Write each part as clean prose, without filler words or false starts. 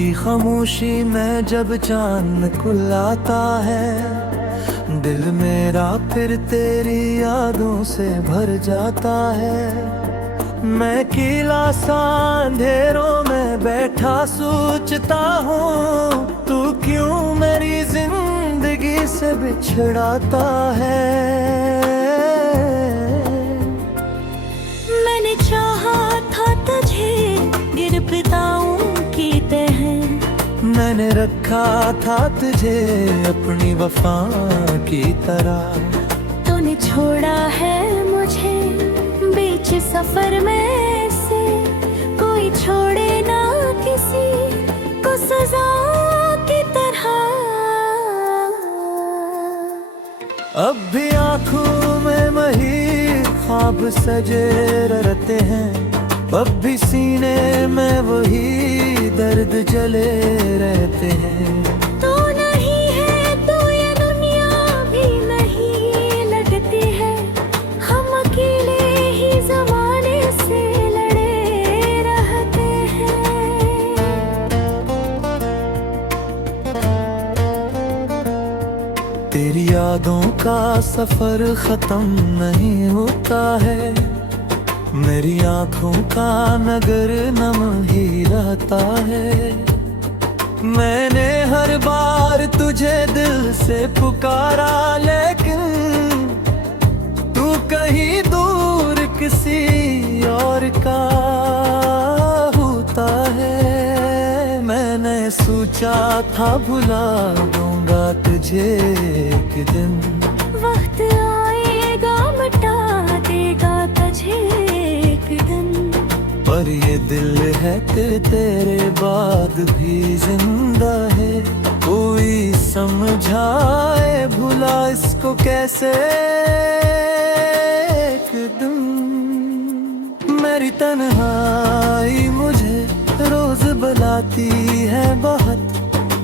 की खामोशी में जब चांद कुल्लाता है, दिल मेरा फिर तेरी यादों से भर जाता है। मैं अकेला सा अंधेरों में बैठा सोचता हूँ, तू क्यों मेरी जिंदगी से बिछड़ाता है। मैंने चाहा था तुझे गिरफ्ताओं की तरह, मैंने रखा था तुझे अपनी वफा की तरह। तूने छोड़ा है मुझे बीच सफर में से, कोई छोड़े ना किसी को सजा की तरह। अब भी आँखों में वही ख्वाब सजे रहते हैं, अब भी सीने में वही दर्द जले रहते हैं। तू नहीं है तो ये दुनिया भी नहीं लगती है, हम अकेले ही ज़माने से लड़े रहते हैं। तेरी यादों का सफर खत्म नहीं होता है, मेरी आँखों का नगर नम ही रहता है। मैंने हर बार तुझे दिल से पुकारा, लेकिन तू कहीं दूर किसी और का होता है। मैंने सोचा था भुला दूंगा तुझे एक दिन, वक्त आएगा मिटा देगा तुझे एक दिन, पर ये दिल है तेरे बाद भी जिंदा है। कोई समझाए भुला इसको कैसे एक दिन। मेरी तन्हाई मुझे रोज बुलाती है बहुत,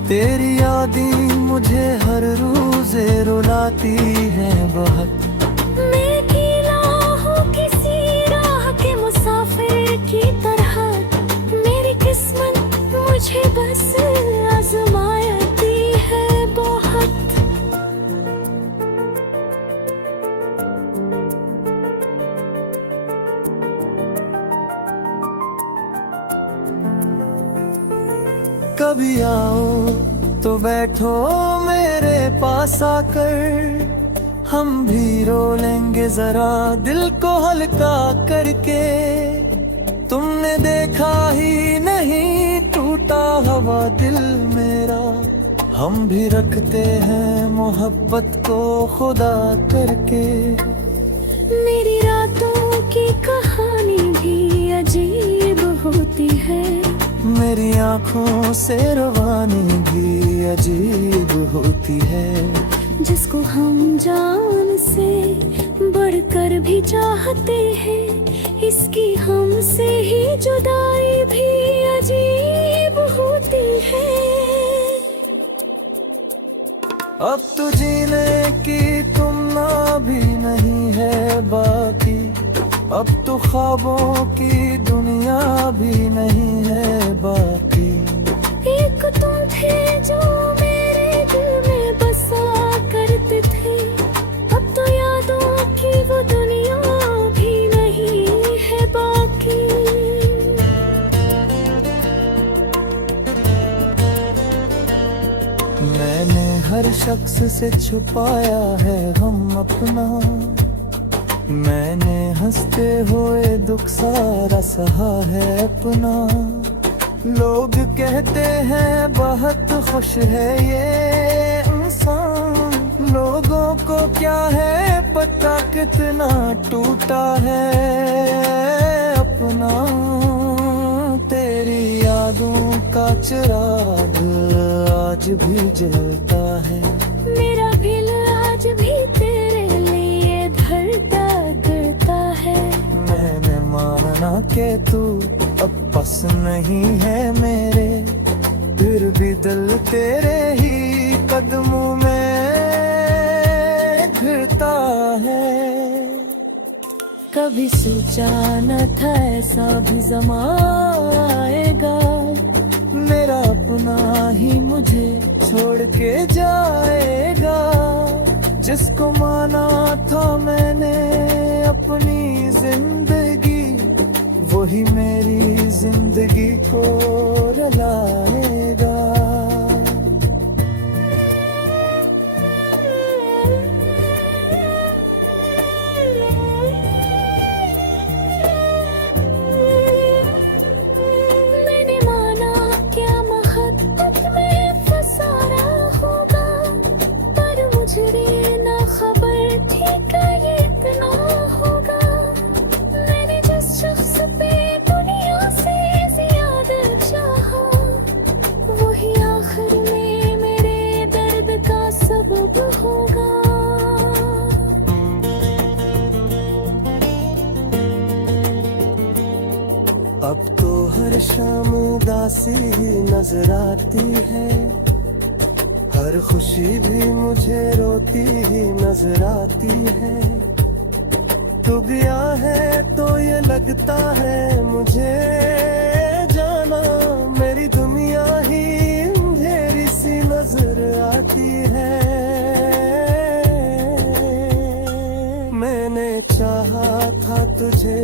तेरी यादें मुझे हर रोज रुलाती है बहुत। मैं अकेला हूँ किसी राह के मुसाफिर की तरह, मेरी किस्मत मुझे बस आजमाती है बहुत। कभी आओ तो बैठो मेरे पास आकर, हम भी रो लेंगे जरा दिल को हल्का करके। तुमने देखा ही नहीं टूटा हवा दिल मेरा, हम भी रखते हैं मोहब्बत को खुदा करके। मेरी रातों की कहानी भी अजीब होती है, मेरी आँखों से रवानी भी अजीब होती है। जिसको हम जान से बढ़कर भी चाहते हैं, इसकी हमसे ही जुदाई भी अजीब होती है। अब तो जीने की तुमना भी नहीं है बाकी, अब तो ख्वाबों की दुनिया भी नहीं है बाकी। एक तुम थे जो मेरे दिल में बसा करते थे, अब तो यादों की वो दुनिया भी नहीं है बाकी। मैंने हर शख्स से छुपाया है हम अपना, मैंने हंसते हुए दुख सारा सहा है अपना। लोग कहते हैं बहुत खुश है ये इंसान, लोगों को क्या है पता कितना टूटा है अपना। तेरी यादों का चिराग आज भी जलता है, मेरा दिल आज भी तेरे लिए धड़ता करता है। मैंने माना कि तू अब पास नहीं है मेरे, फिर भी दिल तेरे ही कदमों में घिरता है। कभी सोचा न था ऐसा भी ज़माना आएगा, मेरा अपना ही मुझे छोड़ के जाएगा। जिसको माना था मैंने अपनी जिंदगी, वही मेरी जिंदगी को रुलाएगा। मैंने माना क्या मोहब्बत में फंसा रहा होगा, पर मुझे ना खबर थी कि ये इतना होगा। मैंने जिस शख्स पे दुनिया से ज्यादा चाहा, वही आखिर में मेरे दर्द का सबब होगा। अब तो हर शाम उदासी ही नजर आती है, हर खुशी भी मुझे रोती ही नजर आती है। तू गया है तो ये लगता है मुझे जाना, मेरी दुनिया ही अंधेरी सी नजर आती है। मैंने चाहा था तुझे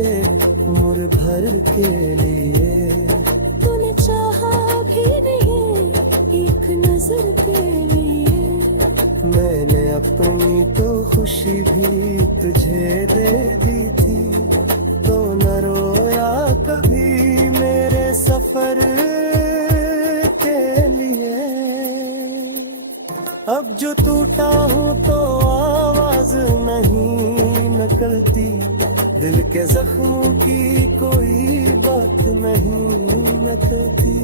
उम्र भर के लिए, तूने चाहा भी नहीं एक नजर के लिए। मैंने अपनी तो खुशी भी तुझे दे दी थी, तो न रोया कभी मेरे सफर के लिए। अब जो टूटा हूँ तो आवाज नहीं निकलती, दिल के जख्मों की कोई बात नहीं निकलती।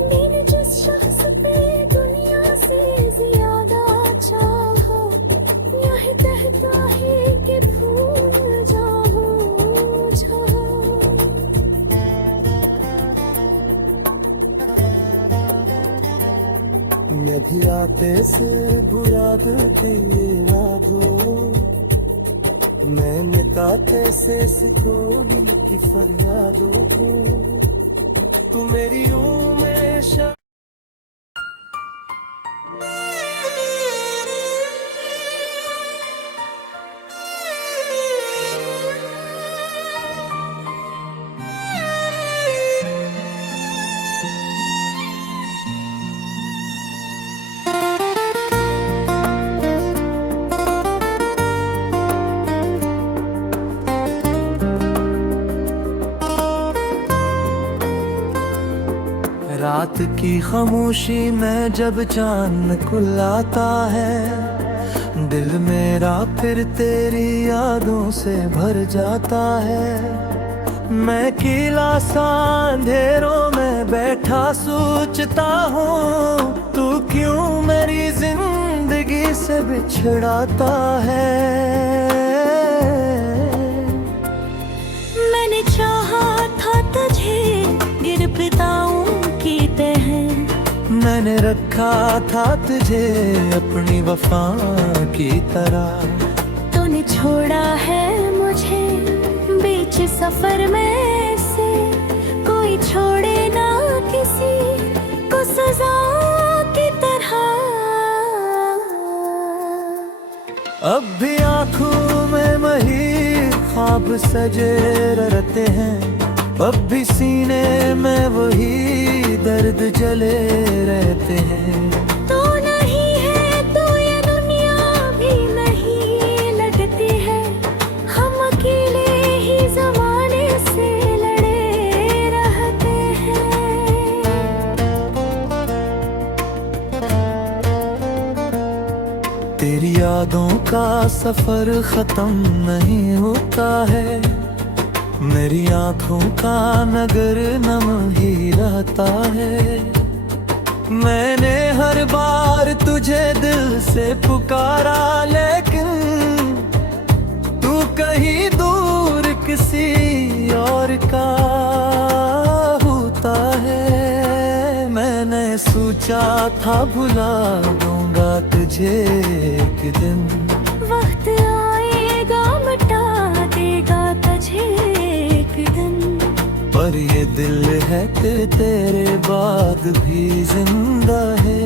मैंने जिस शख्स पे दुनिया से ज्यादा चाहा, यह कहता है कि भूल जाऊं चाहा। मैं भी आते से बुरा दिल ना दो, मैंने ताते से सिकोनी की फरियादों को, तू मेरी उम्र रात की खामोशी में जब चांद खुलाता है, दिल मेरा फिर तेरी यादों से भर जाता है। मैं अकेला सा अंधेरों में बैठा सोचता हूँ, तू क्यों मेरी जिंदगी से बिछड़ाता है। मैंने चाहा था तुझे गिर पिताओं की तरह, मैंने रखा था तुझे अपनी वफा की तरह। तूने छोड़ा है मुझे बीच सफर में से, कोई छोड़े ना किसी को सजा की तरह। अब भी आँखों में वही ख्वाब सजे रहते हैं, अब भी सीने में वही दर्द जले रहते हैं। तू नहीं है तो ये दुनिया भी नहीं लगती है, हम अकेले ही ज़माने से लड़े रहते हैं। तेरी यादों का सफर खत्म नहीं होता है, मेरी आँखों का नगर नम ही रहता है। मैंने हर बार तुझे दिल से पुकारा, लेकिन तू कहीं दूर किसी और का होता है। मैंने सोचा था भुला दूंगा तुझे एक दिन, वक्त आएगा मिटा देगा तुझे एक दिन। और ये दिल है कि तेरे बाद भी जिंदा है।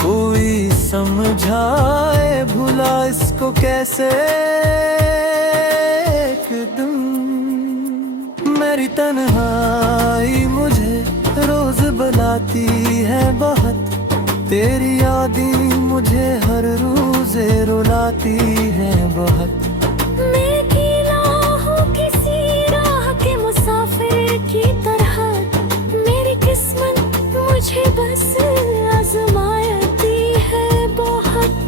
कोई समझाए भुला इसको कैसे एकदम। मेरी तन्हाई मुझे रोज बुलाती है बहुत, तेरी यादें मुझे हर रोज रुलाती है बहुत। मैं अकेला हूँ किसी राह के मुसाफिर की तरह, मेरी किस्मत मुझे बस आजमाती है बहुत।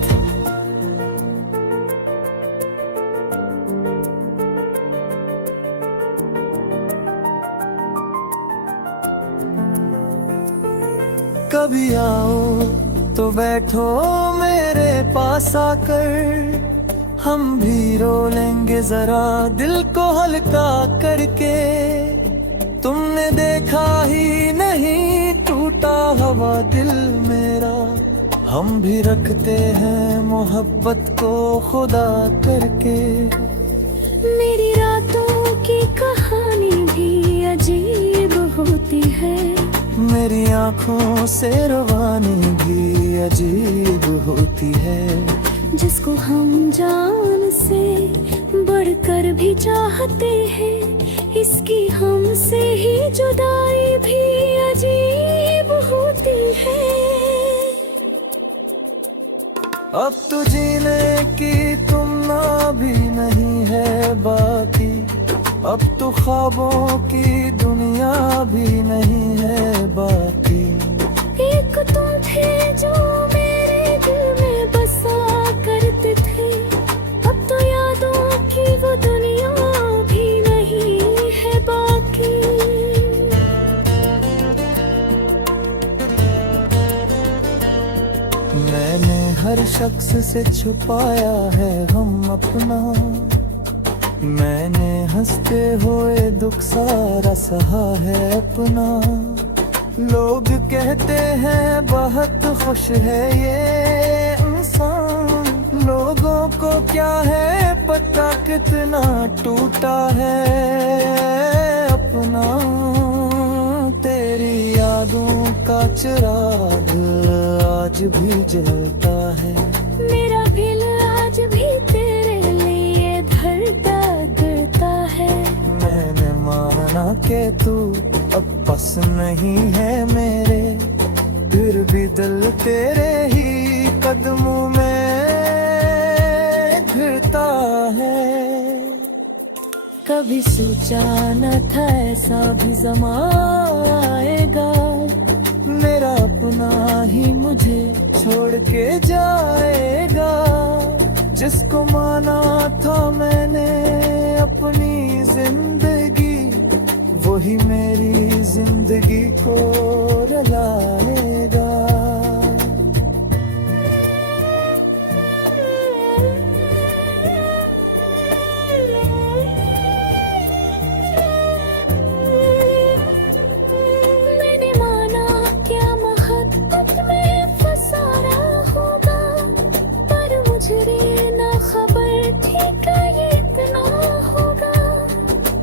कभी आओ तो बैठो मेरे पास आकर, हम भी रो लेंगे जरा दिल को हल्का करके। तुमने देखा ही नहीं टूटा हुआ दिल मेरा, हम भी रखते हैं मोहब्बत को खुदा करके। मेरी रातों की कहानी भी अजीब होती है, मेरी आँखों से रवानी भी अजीब होती है। जिसको हम जान से बढ़कर भी चाहते हैं, इसकी हमसे ही जुदाई भी अजीब होती है। अब तो जीने की तुमना भी नहीं है बाकी, अब तो ख्वाबों की दुनिया भी नहीं है बाकी। एक तुम थे जो मेरे दिल में बसा करते थे, अब तो यादों की वो दुनिया भी नहीं है बाकी। मैंने हर शख्स से छुपाया है हम अपना, मैंने हंसते हुए दुख सारा सहा है अपना। लोग कहते हैं बहुत खुश है ये इंसान, लोगों को क्या है पता कितना टूटा है अपना। तेरी यादों का चिराग आज भी जलता है, मेरा दिल आज भी तेरे लिए धड़का करता है। मैंने माना कि तू अब बस नहीं है मेरे, फिर भी दिल तेरे ही कदमों में घिरता है। कभी सोचा न था ऐसा भी ज़माना आएगा, मेरा अपना ही मुझे छोड़ के जाएगा। जिसको माना था मैंने अपनी जिंदगी, वही मेरी जिंदगी को रुलाएगा। मैंने माना क्या मोहब्बत में फसाना होगा, पर मुझे ना खबर थी कि ये इतना होगा।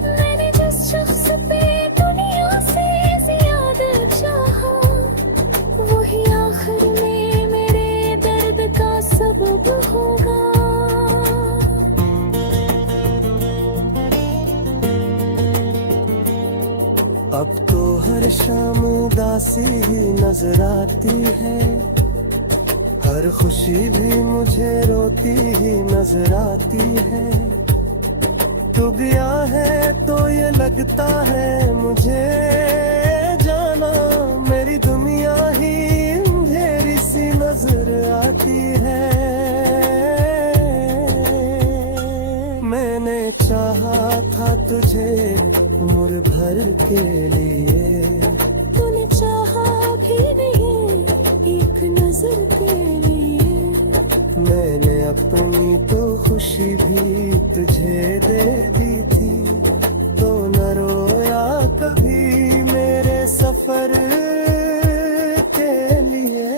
मैंने जिस शख्स पे दुनिया से ज्यादा चाहा, वही आखिर में मेरे दर्द का सबब होगा। अब तो हर शाम उदासी ही नजर आती है, हर खुशी भी मुझे रोती ही नजर आती है। तू गया है तो ये लगता है मुझे जाना, मेरी दुनिया ही अंधेरी सी नजर आती है। मैंने चाहा था तुझे उम्र भर के लिए, तूने चाहा भी नहीं एक नजर के लिए। मैंने अपनी तो खुशी भी तुझे दे दी थी, तो न रोया कभी मेरे सफर के लिए।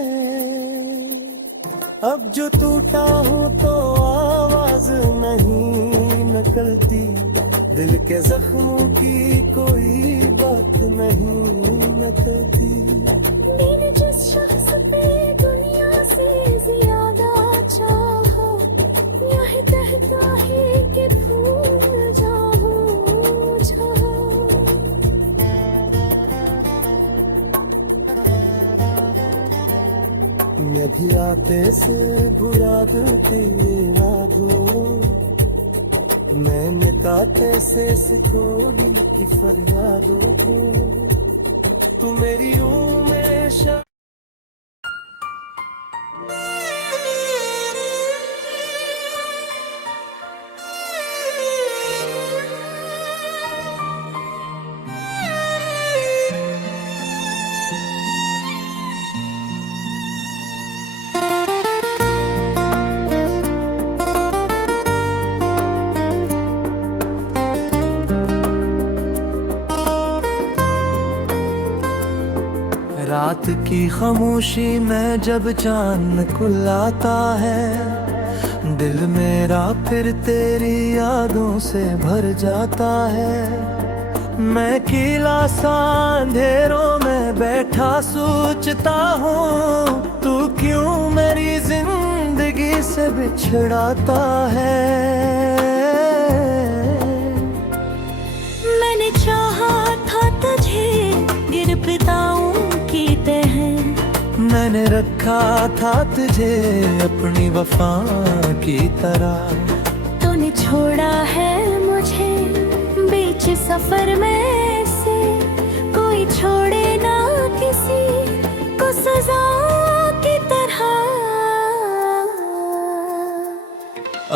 अब जो टूटा हूँ तो आवाज नहीं निकलती, दिल के जख्मों की कोई बात नहीं न करती। मैंने जिस शख्स पे दुनिया से ज्यादा चाहा, यह कहता है कि भूल जाऊं जहां। मैं भी आते से बुरा करती वादों, मैं मिटाते से सिखो दिल की फरियादों को। तू मेरी उम्र रात की खामोशी में जब चांद खुलाता है, दिल मेरा फिर तेरी यादों से भर जाता है। मैं अकेला सा अंधेरों में बैठा सोचता हूँ, तू क्यों मेरी जिंदगी से बिछड़ाता है। मैंने चाहा था तुझे गिरफ्ताओं की तरह, मैंने रखा था तुझे अपनी वफा की तरह। तूने छोड़ा है मुझे बीच सफर में से, कोई छोड़े ना किसी को सजा की तरह।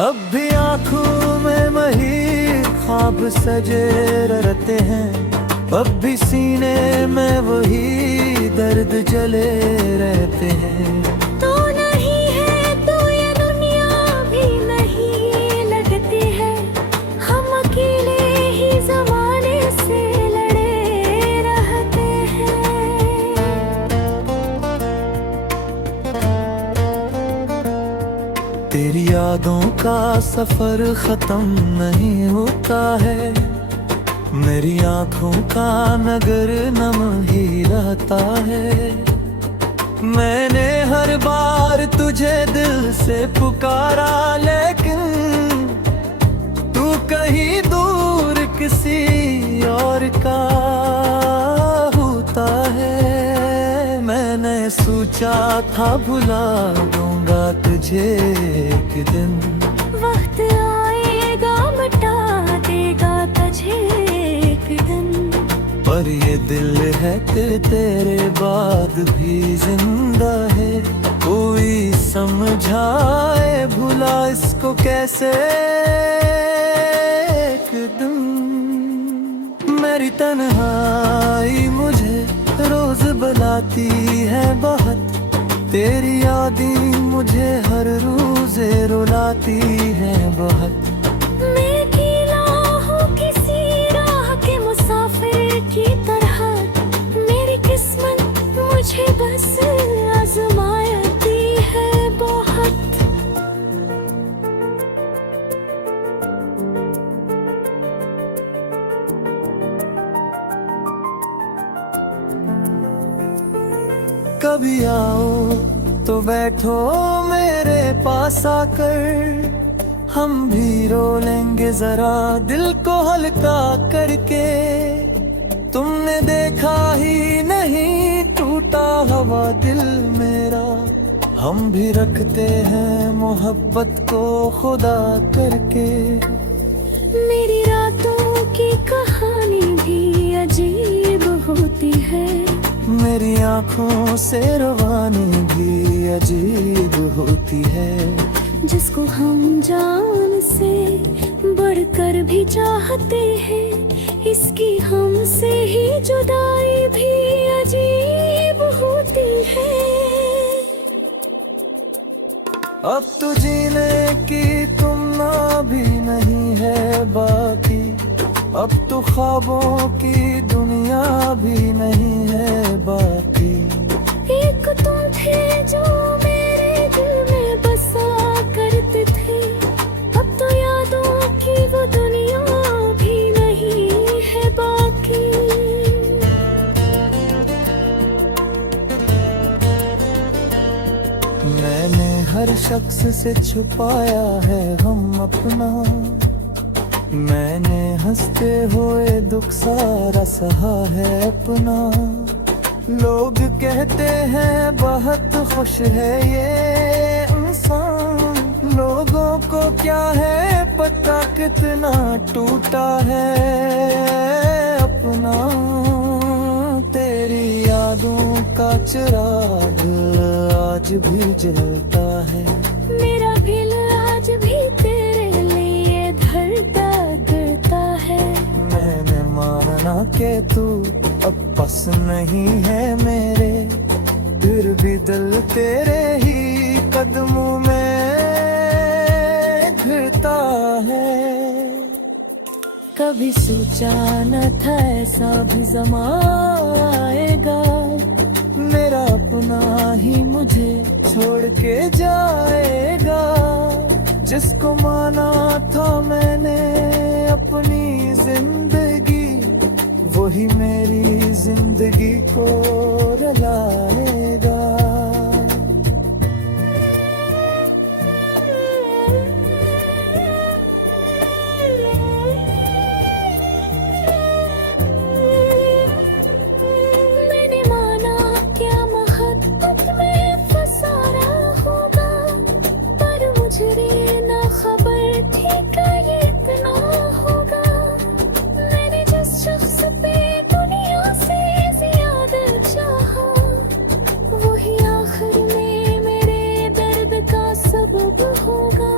अब भी आँखों में वही ख्वाब सजे रहते हैं, अब भी सीने में वही दर्द जले रहते हैं। तू नहीं है तो ये दुनिया भी नहीं लगती है, हम अकेले ही ज़माने से लड़े रहते हैं। तेरी यादों का सफर खत्म नहीं होता है, मेरी आँखों का नगर नम ही रहता है। मैंने हर बार तुझे दिल से पुकारा, लेकिन तू कहीं दूर किसी और का होता है। मैंने सोचा था भुला दूंगा तुझे एक दिन, वक्त आएगा मिटा देगा तुझे एक दिन। पर ये दिल है तेरे बाद भी जिंदा है, कोई समझाए भुला इसको कैसे एक दिन। मेरी तन्हाई मुझे रोज बुलाती है बहुत, तेरी यादें मुझे हर रोज रुलाती है बहुत। मैं अकेला हूँ किसी राह के मुसाफिर की तरह, मेरी किस्मत मुझे बस आजमाती है बहुत। कभी आओ तो बैठो मेरे पास आकर, हम भी रो लेंगे जरा दिल को हल्का करके। तुमने देखा ही नहीं टूटा हवा दिल मेरा, हम भी रखते हैं मोहब्बत को खुदा करके। मेरी रातों की कहानी भी अजीब होती है, मेरी आँखों से रवानी भी अजीब होती है। जिसको हम जान से बढ़कर भी चाहते हैं, इसकी हमसे ही जुदाई भी अजीब होती है। अब तो जीने की तुमना भी नहीं है बाकी, अब तो ख्वाबों की दुनिया भी नहीं है बाकी। एक तुम थे जो मेरे दिल में बसा करते थे, अब तो यादों की वो दुनिया भी नहीं मैंने हर शख्स से छुपाया है गम अपना, मैंने हंसते हुए दुख सारा सहा है अपना। लोग कहते हैं बहुत खुश है ये इंसान, लोगों को क्या है पता कितना टूटा है अपना। तेरी यादों का चिराग आज भी जलता है, मेरा दिल आज भी तेरे लिए धड़का करता है। मैंने माना कि तू अब बस नहीं है मेरे, फिर भी दिल तेरे ही कदमों में घिरता है। कभी सोचा न था ऐसा भी ज़माना आएगा, मेरा अपना ही मुझे छोड़ के जाएगा। जिसको माना था मैंने अपनी जिंदगी, वही मेरी जिंदगी को रुलाएगा। मैंने माना क्या मोहब्बत में फसाना होगा, पर मुझे ना खबर थी कि ये इतना होगा। मैंने जिस शख्स पे दुनिया से ज्यादा चाहा, वही आखिर में मेरे दर्द का सबब होगा।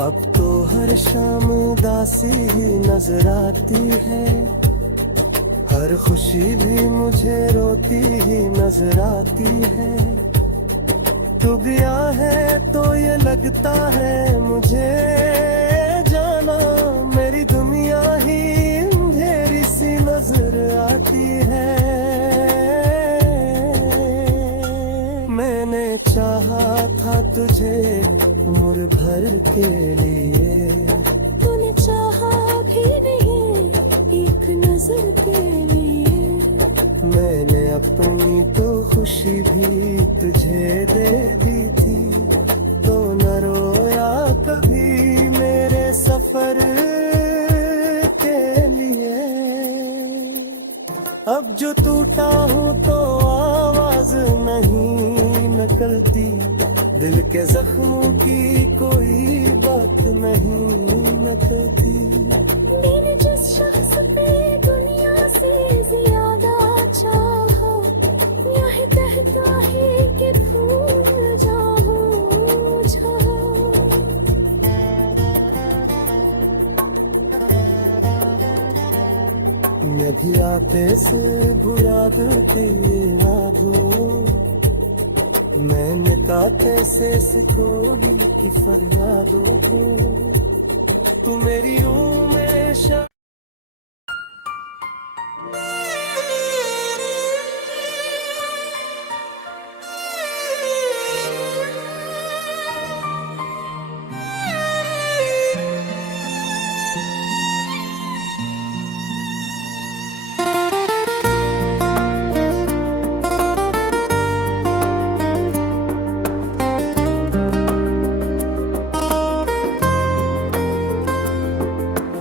अब तो हर शाम उदासी ही नजर आती है, हर खुशी भी मुझे रोती ही नजर आती है। तू गया है तो ये लगता है मुझे जाना, मेरी दुनिया ही अंधेरी सी नजर आती है। मैंने चाहा था तुझे उम्र भर के लिए, तूने चाहा भी नहीं एक नजर के लिए। मैंने अपनी तो खुशी भी तुझे दे दी थी, तो न रोया कभी मेरे सफर के लिए। अब जो टूटा हूँ तो आवाज नहीं निकलती, दिल के जख्मों की कोई बात नहीं निकलती। मैंने जिस शख्स पे दुनिया से ज्यादा चाहा, यह कहता है कि भूल जाऊं मुझे। मैं भी आते से बुरा दिल के वादों, मैंने काते से सिखो दिल की फरियादों को। तू मेरी हमेशा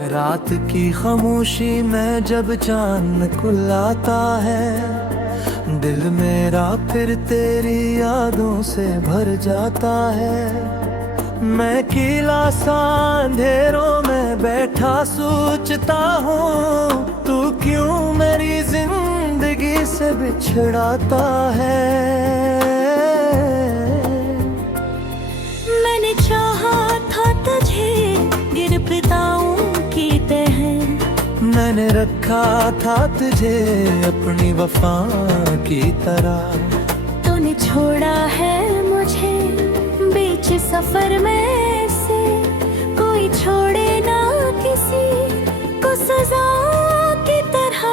रात की खामोशी में जब चांद खुलाता है, दिल मेरा फिर तेरी यादों से भर जाता है। मैं किला सा अंधेरों में बैठा सोचता हूँ, तू क्यों मेरी जिंदगी से बिछड़ाता है। मैंने चाहा था तुझे गिरफ्तारों की तरह, मैंने रखा था तुझे अपनी वफा की तरह। तूने छोड़ा है मुझे बीच सफर में से, कोई छोड़े ना किसी को सजा की तरह।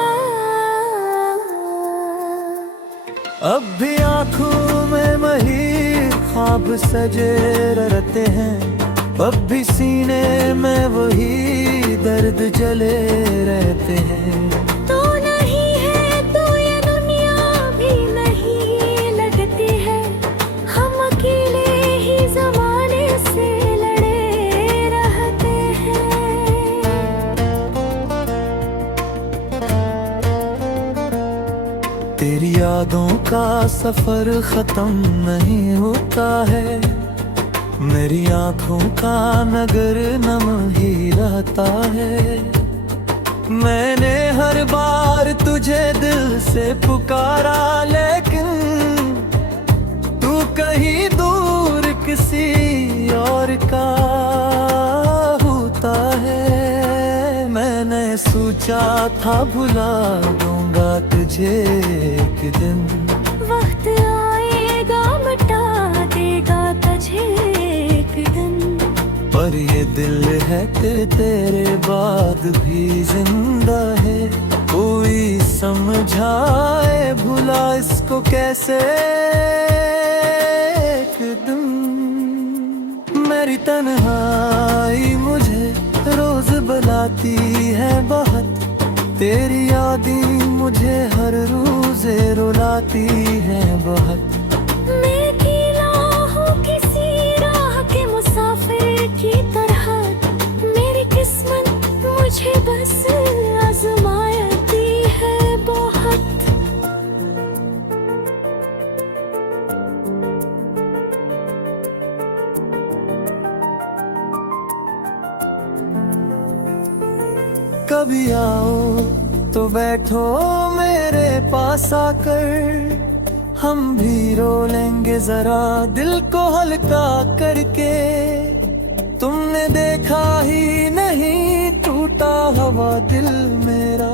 अब भी आँखों में वही ख्वाब सजे रहते हैं, अब भी सीने में वही दर्द जले रहते हैं। तू नहीं तेरी यादों का सफर खत्म नहीं होता है, मेरी आंखों का नगर नम ही रहता है। मैंने हर बार तुझे दिल से पुकारा, लेकिन तू कहीं दूर किसी और का होता है। मैंने सोचा था भुला दूंगा तुझे एक दिन, वक्त आएगा मिटा देगा तुझे एक दिन। पर ये दिल है तेरे बाद भी जिंदा है। कोई समझाए भुला इसको कैसे एक दिन। मेरी तन्हाई मुझे रोज बुलाती है बहुत, तेरी यादें मुझे हर रोज रुलाती है बहुत। मैं अकेला हूँ किसी राह के मुसाफिर की तरह, मेरी किस्मत मुझे बस आजमाती है बहुत। कभी आओ तो बैठो मेरे पास आकर, हम भी रो लेंगे जरा दिल को हल्का करके। तुमने देखा ही नहीं टूटा हवा दिल मेरा,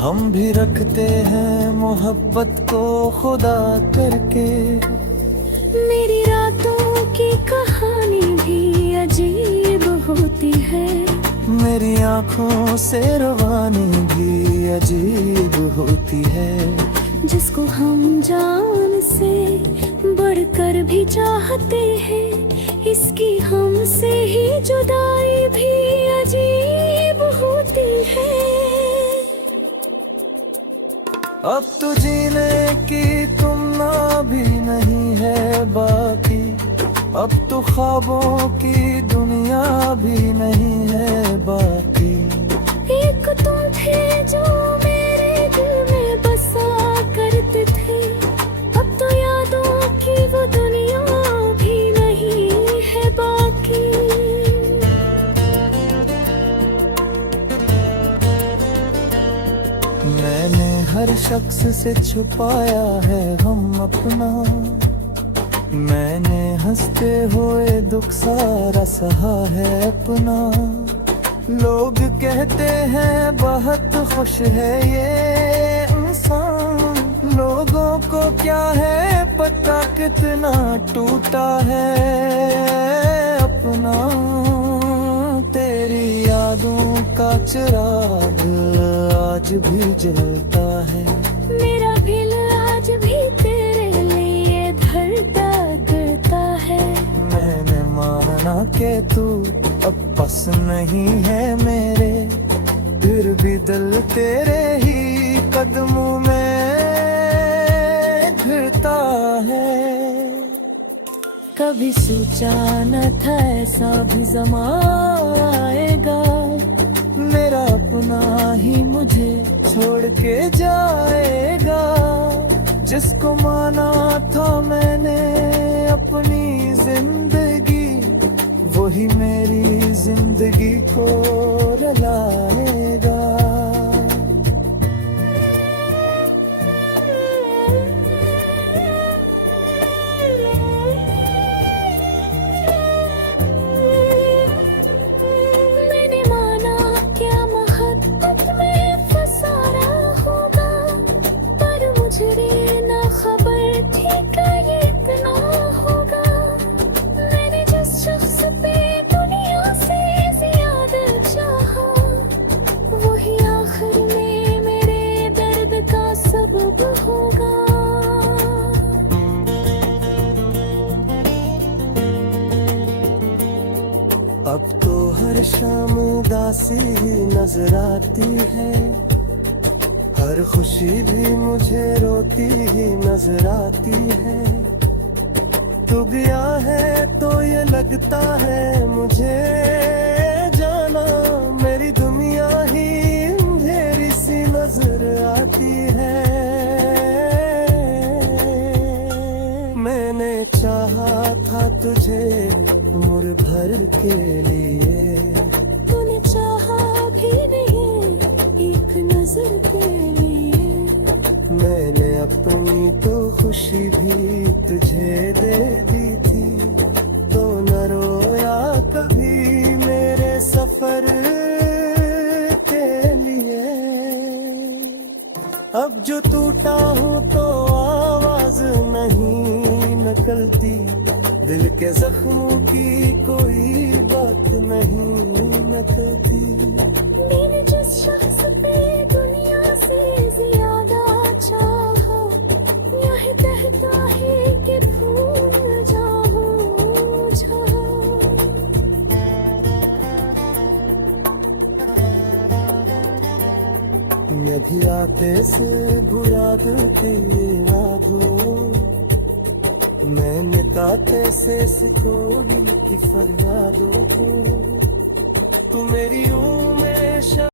हम भी रखते हैं मोहब्बत को खुदा करके। मेरी रातों की कहानी भी अजीब होती है, मेरी आंखों से रवानी भी अजीब होती है। जिसको हम जान से बढ़कर भी चाहते हैं, इसकी हमसे ही जुदाई भी अजीब होती है। अब तो जीने की तुमना भी नहीं है बाकी, अब तो ख्वाबों की दुनिया भी नहीं है बाकी। एक तुम थे जो मेरे दिल में बसा करते थे, अब तो यादों की वो दुनिया भी नहीं है बाकी। मैंने हर शख्स से छुपाया है हम अपना, मैंने हंसते हुए दुख सारा सहा है अपना। लोग कहते हैं बहुत खुश है ये इंसान, लोगों को क्या है पता कितना टूटा है अपना। तेरी यादों का चिराग आज भी जलता है, मेरा दिल आज भी तेरे लिए धड़का करता है। मैंने माना कि तू अब बस नहीं है मेरे, फिर भी दिल तेरे ही कदमों में घिरता है। कभी सोचा न था ऐसा भी ज़माना आएगा, मेरा अपना ही मुझे छोड़ के जाएगा। जिसको माना था मैंने अपनी जिंदगी, वही मेरी जिंदगी को रुलाएगा। मैंने माना क्या मोहब्बत में फसाना होगा, पर मुझे ना खबर थी कि ये इतना होगा। मैंने जिस शख्स पे दुनिया से ज्यादा चाहा, वही आखिर में मेरे दर्द का सबब होगा। अब तो हर शाम उदासी ही नजर आती है, हर खुशी भी मुझे रोती ही नजर आती है। तू गया है तो ये लगता है मुझे जाना, मेरी दुनिया ही अंधेरी सी नजर आती है तुझे उम्र भर के लिए। तूने चाहा भी नहीं एक नजर के लिए। मैंने अपनी तो खुशी भी तुझे दे दी थी, तो न रोया कभी मेरे सफर के लिए। अब जो टूटा हूँ तो आवाज नहीं निकलती, दिल के जख्मों की कोई बात नहीं निकलती। मैंने जिस शख्स पे दुनिया से ज्यादा चाहा, यह कहता है कि भूल जाऊं चाहा। मैं भी आते से बुरा दिल की यादों, मैंने ताते से सिखो दिल की फरियादों को। तू मेरी